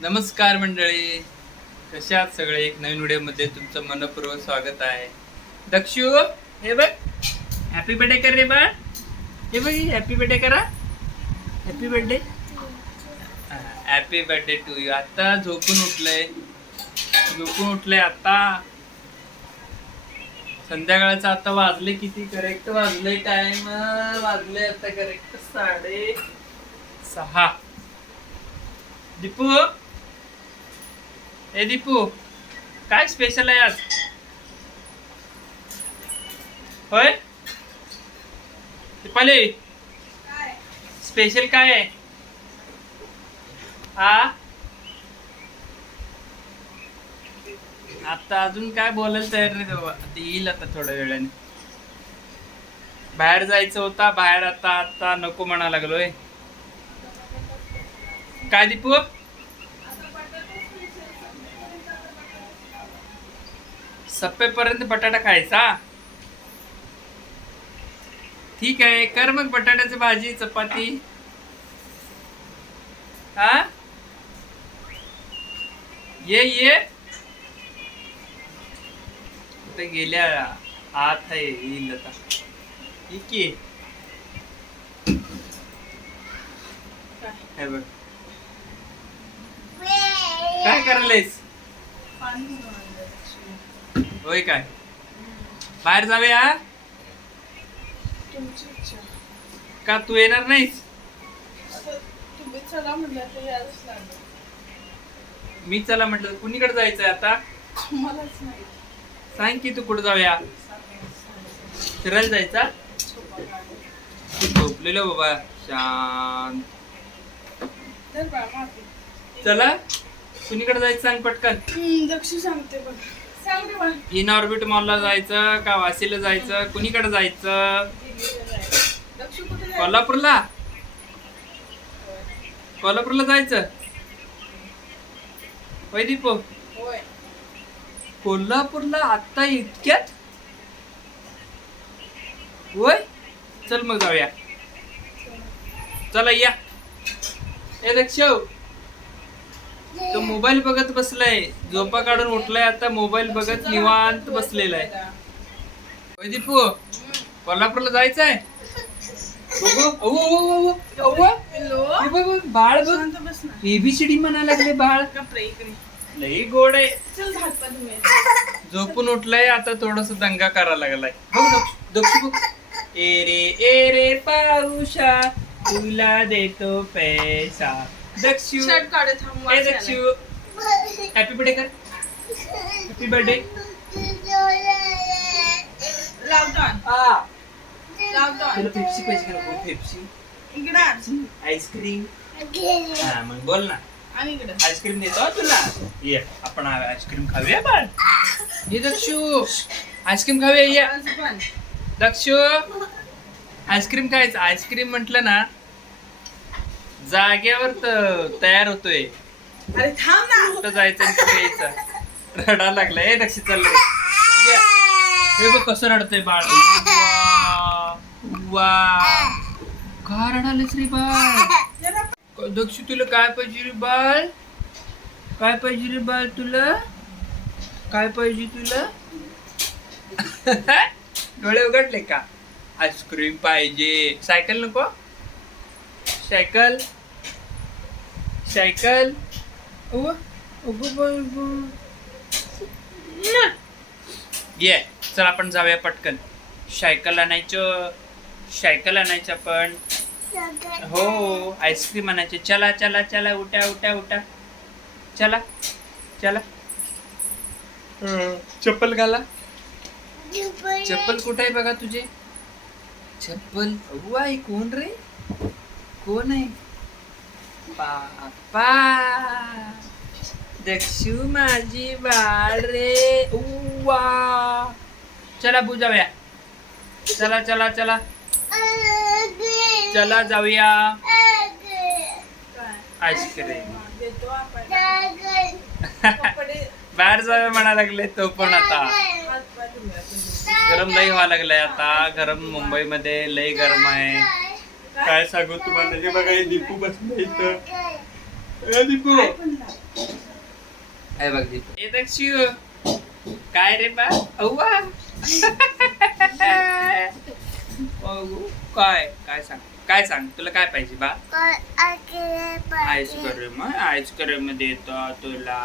नमस्कार मंडळी, कसे आहात सगळे? एक नवीन व्हिडिओ मध्ये तुमचं मनपूर्वक स्वागत आहे. दक्षू, हे बघ, हॅपी बर्थडे कर रे बा. हे बघ, हॅपी बर्थडे करा. Happy birthday, happy birthday to you. आता झोपून उठलंय आता. संध्याकाळचं आता वाजले किती? करेक्ट वाजले टाइम, वाजले आता करेक्ट 6:30. दीपू, ए दीपू, काय स्पेशल आहे आज? होय दीपाली, स्पेशल काय आहे? आता अजून काय बोलायला तयार नाही बाबा. आता येईल आता थोड्या वेळाने. बाहेर जायचं होता, बाहेर आता नको म्हणा लागलोय. काय दीपू? सप्पेपर्यंत बटाटा खायचा? ठीक आहे, कर मग बटाट्याची भाजी चपाती. हा, ये कुठे गेल्या? आत आहे, येईल आता. ठीक आहे, हे बघ काय करायलेस? होय, काय बाहेर जाऊया का? तू येणार नाहीस? मी चला म्हटलं. कुणीकडे जायचंय आता? सांग की, तू कुठे जाऊया? फिरायला जायचा? झोपलेलो बाबा, शांत. चला, कुणीकडे जायचं सांग पटकन. दक्षू सांगते बघ. इन ऑर्बिट मॉलला जायचं का वाशीला जायचं? कुणीकडे जायचं? कोल्हापूरला जायचं? होय दीपो, कोल्हापूरला आता इतक्यात? होय, चल मग जाऊया. चला या. ए दक्षव, तो मोबाईल बघत बसलाय, झोपा काढून उठलाय आता. मोबाईल बघत निवांत बसलेला आहे. होय दीपू, कोल्हापूरला जायचंय? बाळ बघ, एबीसीडी म्हणा लागले बाळ. लई गोड आहे. झोपून उठलाय आता, थोडस दंगा करायला लागलाय. दक्षू बघ. ए रे पाऊशा, तुला देतो पैसा. दक्षू, ए दक्षू, हॅपी बर्थडे कर. Happy birthday. तुला पेप्सी पाहिजे का? Pepsi, ice cream. हा, मग बोल ना. आईस्क्रीम देतो तुला. ये, आपण आईस्क्रीम खाऊया बाळ. ये दक्षू, आईस्क्रीम खाऊया. ये दक्षू, आईस्क्रीम खायचं. आईस्क्रीम म्हटलं ना, जागेवर तयार होतोय. अरे थांब ना, कुठं जायचं आणि कुठे यायचं? रडा लागलाय. दक्षिण चाललंय. हे बघ कसं रडतंय बाळ. वा, का रडालेस रे बाळ? दक्षू, तुला काय पाहिजे रे बाळ? काय पाहिजे रे बाळ? तुला काय पाहिजे? तुला डोळे उघडले का? आईस्क्रीम पाहिजे. सायकल नको? Cycle, cycle. ये, चल आपण जाऊया पटकन. सायकल आणायचं आपण. हो, आईस्क्रीम आणायचे. चला चला चला, उठा उठा उठा. चला चला. चप्पल घाला. चप्पल कुठे आहे बघा तुझे? चप्पल. आई, कोण रे? कोण आहे? पापा. दक्षू माझी बाळ रे. उवा, चला बू जाऊया. चला चला चला चला जाऊया. आईस्क्रीम बाहेर जाऊया म्हणा लागले तो पण. आता गरम लई व्हायला लागलंय. आता गरम मुंबईमध्ये लई गरम आहे. काय सांगू तुम्हाला. हे बघा, हे दीपू बसले इथं. ए दीपू काय पण लाव. हे बघ दीपू ए दक्षू काय रे बा अव्वा काय काय सांग तुला काय पाहिजे बा आईस्क्रीम देतो तुला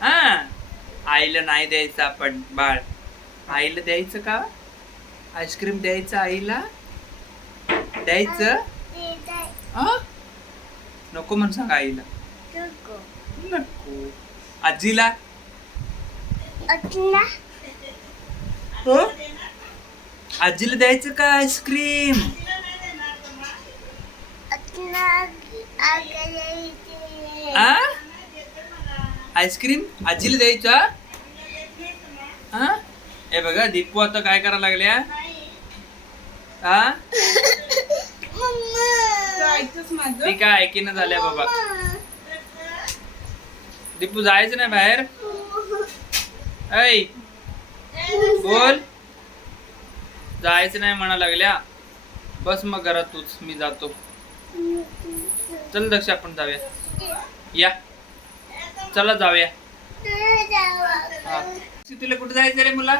हा आईला नाही द्यायचं आपण बाळ आईला द्यायचं का आईस्क्रीम द्यायचं आईला द्यायचं हा नको म्हणून सांग आईला नको आजीला हो आजीला द्यायचं का आईस्क्रीम आईस्क्रीम आजीला द्यायचा हा हे बघा दीपू आता काय करायला लागल्या हा जायचंच माझं. ती काय ऐकीनं झाल्या बाबा दीपू जायचं नाही बाहेर ऐ बोल जायचं नाही म्हणा लागल्या बस मग घरात तूच मी जातो चल दक्ष आपण जाऊया या चला जाऊया हा. तुला कुठं जायचं रे मुला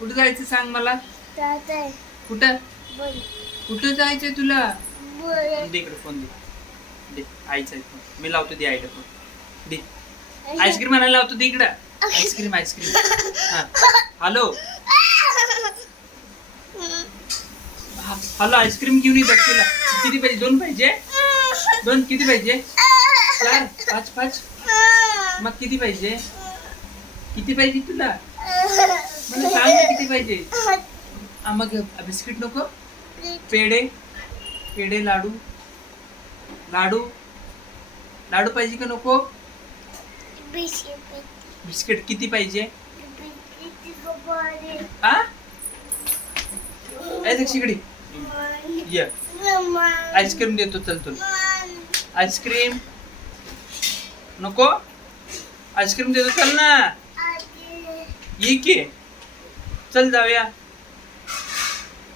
कुठं जायचं सांग मला कुठं कुठं जायचंय तुला दे इकडे फोन दे आईचा फोन मी लावतो दे आईला फोन दे आईस्क्रीम आणायला लावतो दे इकडं आईस्क्रीम हा हॅलो हॅलो आईस्क्रीम घेऊन ये दक्षिला किती पाहिजे दोन पाहिजे दोन किती पाहिजे 4 5 5 मग किती पाहिजे तुला मला सांग ना किती पाहिजे मग बिस्किट नको पेढे लाडू पाहिजे का नको बिस्किट किती पाहिजे दक्षिकडे ये आईस्क्रीम देतो चल तुला आईस्क्रीम नको आईस्क्रीम देतो चल ना ये की चल जाऊया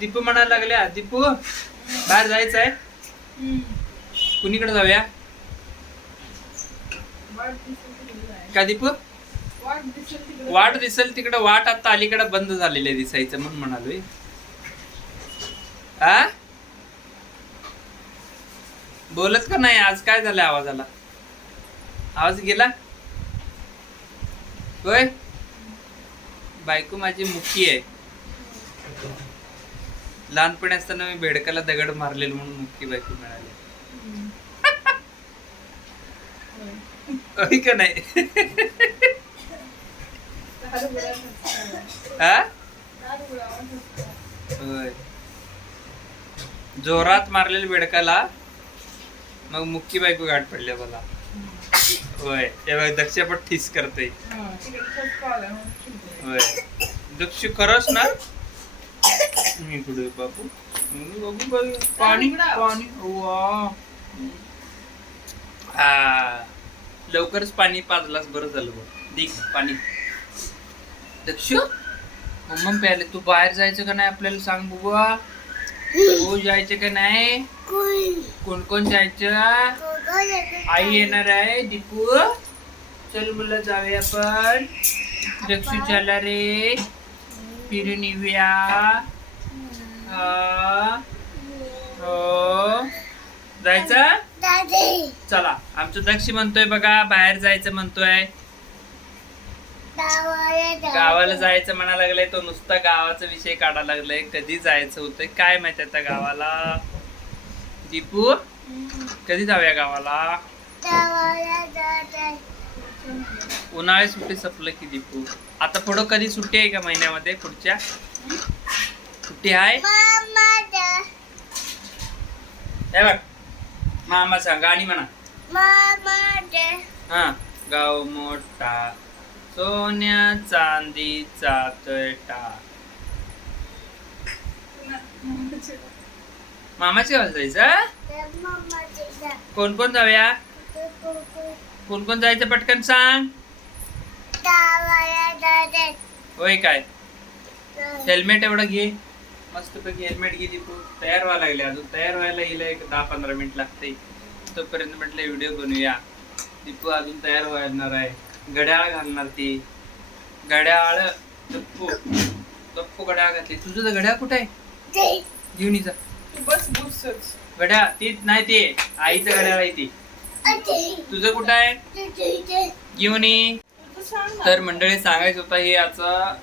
दीपू म्हणायला लागल्या दीपू बाहेर जायचं आहे कुणीकडे जाऊया का दीपू वाट दिसेल तिकडे वाट आता अलीकडे बंद झालेली दिसायचं म्हणून म्हणालोय आ बोलत का नाही आज काय झालं आवाजाला आवाज गेला होय बायको माझी मुखी आहे लहानपणी असताना मी बेडकाला दगड मारलेलं म्हणून मुखी बायको मिळाली होय का नाही हा होय जोरात मारलेल्या बेडकाला मग मुख्य बायको गाठ पडल्या मला होय तेव्हा दक्ष पण ठिस करते होय दक्ष खरंच ना मी कुठे बाबू पाणी पाणी वा हा लवकरच पाणी पाजलास बरं झालं बघ देख पाणी दक्ष मम्मा प्याले तू बाहेर जायचं का नाही आपल्याला सांग बघा हो जायचं का नाही कोण कोण जायचं आई येणार आहे दीपू चल मुलं जाऊया आपण दक्षू चला रे फिरून येऊया हो जायचं चला आमचं दक्ष म्हणतोय बघा बाहेर जायचं म्हणतोय गावाला जायचं म्हणा लागलंय तो नुसता गावाचा विषय काढा लागलाय कधी जायचं होतंय काय माहिती आता गावाला दीपू कधी जाऊया गावाला उन्हाळी सुट्टी संपलं की दीपू आता पुढं कधी सुट्टी आहे का महिन्यामध्ये पुढच्या सुट्टी आहे हे बघ मामा सांगा आणि म्हणा हा गाव मोठा सोन्या चांदीचा तळटा मामाच्या गावाला जायचं कोण कोण जाऊया कोण कोण जायचं पटकन सांग होय काय हेल्मेट एवढं घे मस्त पैकी हेल्मेट घे तू तयार व्हायला लागले अजून तयार व्हायला गेलं एक 10-15 मिनिट लागते तोपर्यंत म्हटलं व्हिडिओ बनवूया. दीपू अजून तयार व्हायणार आहे. घड्याळ घालणार ती. घड्याळ दप्पू घड्याळ घातली. तुझं तर घड्याळ कुठे आहे? घेऊन जा. बस बुसच. घड्याळ ती नाही, ते आईचं घड्याळ आहे ती. तुझं कुठं आहे? घेऊन ये. तर मंडळी सांगायचं होतं हे याचा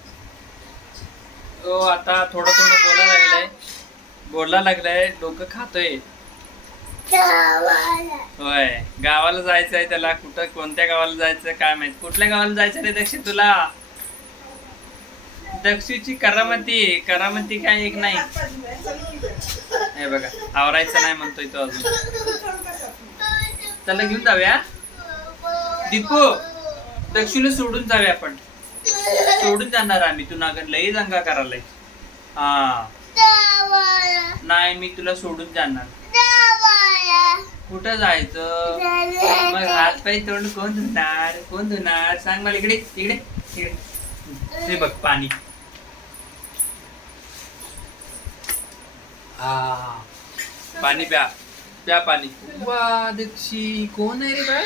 तो आता थोडं बोलायला लागलाय. डोकं खातोय. होय, गावाला जायचंय त्याला. कुठं कोणत्या गावाला जायचं काय माहित. कुठल्या गावाला जायचं रे दक्षी तुला? दक्षीची करामती काय एक नाही. हे बघा आवरायचं नाही म्हणतोय तो अजून. त्याला घेऊन जाऊया दीपू. दक्षीला सोडून जाऊया आपण. सोडून जाणार आम्ही. तू नागन लई दंगा करायलाय. हा नाही, मी तुला सोडून जाणार. कुठं जायचं मग? हात पाय तोंड कोण धुणार सांग मला. इकडे इकडे इकडे. हे बघ पाणी. हा पाणी प्या पाणी. वा दक्षी कोण आहे रे बा?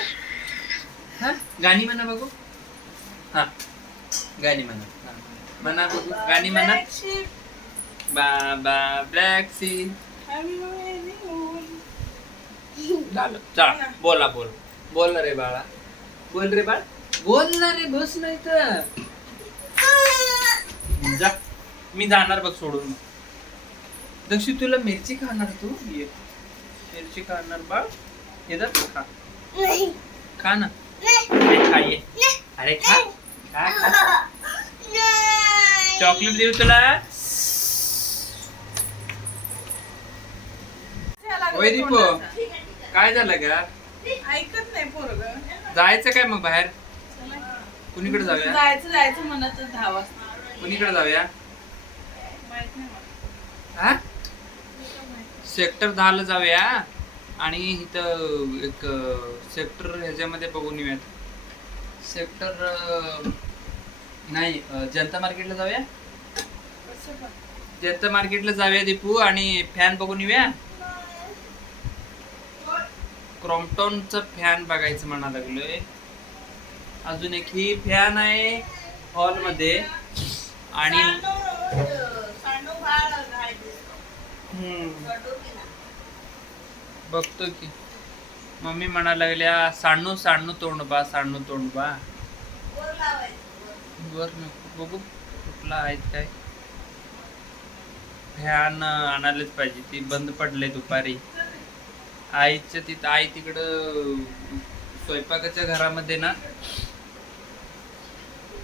हा गाणी म्हणा बघू. हा गाणी म्हणा बघू. गाणी म्हणा. बाबा ब्लॅक सी. चला बोल ना रे बाळा. बोल रे बाळ. बोल ना रे. बस नाही तर जा. मी जाणार बघ सोडून. दक्षी तुला मिरची खाणार तू? ये मिरची खाणार बाळ. येतात खा ना. खा ये. अरे खा. चॉकलेट देऊ तुला? होय दीपू काय झालं का? ऐकत नाही पोरग. जायचं काय मग बाहेर? कुणीकडे जाऊया? जायचं म्हणतच 10 वाजता. कुणीकडे जाऊया? माहित नाही मला. हा सेक्टर 10 ला जाऊया. आणि इथं एक सेक्टर ह्याच्यामध्ये बघून येऊयात. सेक्टर नाही जनता मार्केटला जाऊया. जनता मार्केटला जाऊया दीपू. आणि फॅन बघून येऊया. क्रॉम्प्टनचा फॅन बघायचं म्हणा लागलोय. अजून एक ही फॅन आहे हॉल मध्ये. आणि बघतो की मम्मी म्हणा लागल्या सांडू तोंड बा. वर बघू कुठला आहेत काय. फॅन आणायलाच पाहिजे. ती बंद पडले दुपारी. आईच्या तिथं. आई तिकडं स्वयंपाकाच्या घरामध्ये ना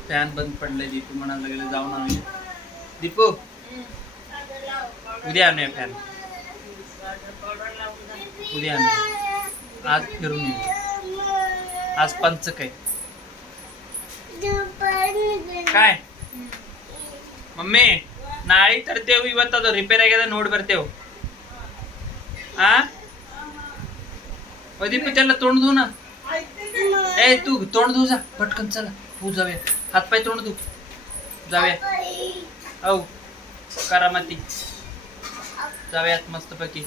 फॅन बंद पडलाय. दीपू म्हणायला लागले जाऊन आणूया. दीपू उद्या आणूया फॅन. उद्या आणूया. आज फिरून येऊ. आज पंचक आहे. काय मम्मी नाळी तर तेव ಇವತ್ತು ರಿಪೇರ್ ಆಗ್ಯದ ನೋಡಿ ಬರ್ತೇವ್. ಆ दीपू त्याला तोंड धु ना. ए तू तोंड धु जा पटकन. चला तू जाऊया. हातपाय तोंड धु जाऊया. औ करामती जाऊयात मस्त पैकी.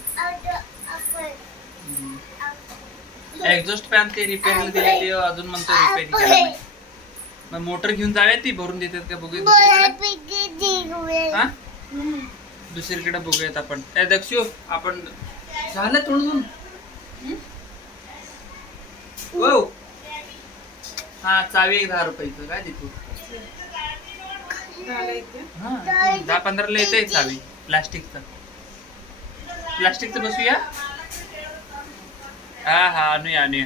एक्झॉस्ट फॅन ते रिपेअरला दिले. ते अजून म्हणतो रिपेअरिंग केला नाही. मग मोटर घेऊन जाऊया. ती भरून देतात का बघूया. दुसरीकडे बघूयात आपण. ए दक्षू आपण झालं तोंड धुवून. हा चावी 10 रुपयाचं काय दीपू? 10-15 ला येते चावी. प्लास्टिकचं बसूया. हा आणूया.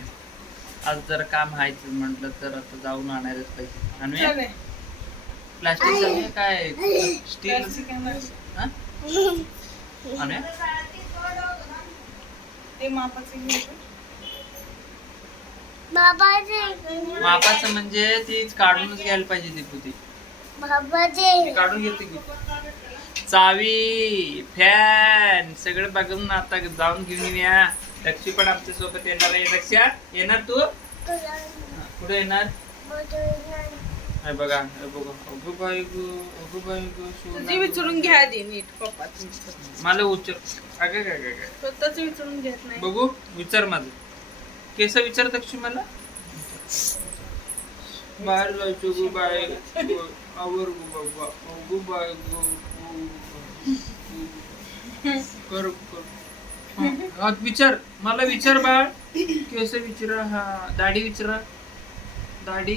आज जर काम व्हायचं म्हटलं तर आता जाऊन आणायलाच पाहिजे. आणूया. प्लास्टिक आणूया काय स्टील आणूया. मापाचं म्हणजे तीच काढूनच घ्यायला पाहिजे दीपू. ती काढून घेते की. चावी फॅन सगळं बघून आता जाऊन घेऊन येऊया. दक्षी पण आमच्या सोबत येणार आहे. दक्षा येणार तू? कुठे येणार? बघा विचारून घ्या नीट पप्पा. मला उचल. काय स्वतःच विचारून घेत नाही. बघू विचार माझं. केस विचार दक्षी मला बाहेर जायचो गो बाय आवर गो बाबा गो बाय गो कर कर विचार मला विचार बाळ केस विचारा हा दाढी विचारा दाढी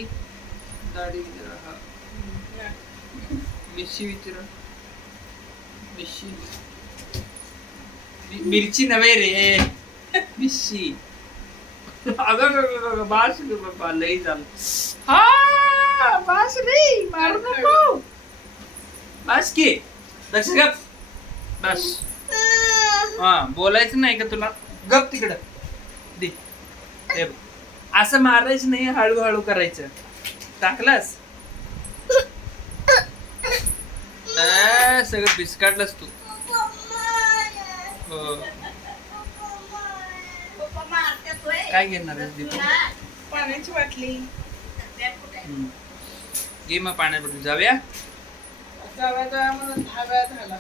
दाढी विचारा हा मिरची विचारा मिरची मिरची नव्हे रे मिरची अगं बास बाबा लई झालं हा बास रे मारू नको बास की लक्ष गप बस हा बोलायचं नाही का तुला गप तिकडं दे हे बघ. असं मारायचं नाही हळूहळू करायचं टाकलास सगळं बिस्काटलास तू हो. काय घेणार आहेस दीपू पाण्याची बाटली घे मग पाण्यात पडून जाऊया जावा म्हणून 10 वेळा झाला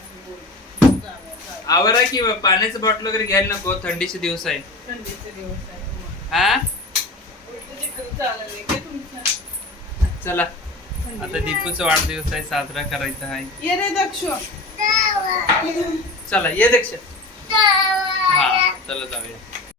आवरा की पाण्याचं बॉटल वगैरे घ्यायला नको थंडीचे दिवस आहे थंडीचे दिवस आहे हा उलटं तिकडं चाललंय काय तुमचं चला आता दीपूचा वाढदिवस आहे साजरा करायचा आहे ये रे दक्ष चला ये दक्ष हा चला जाऊया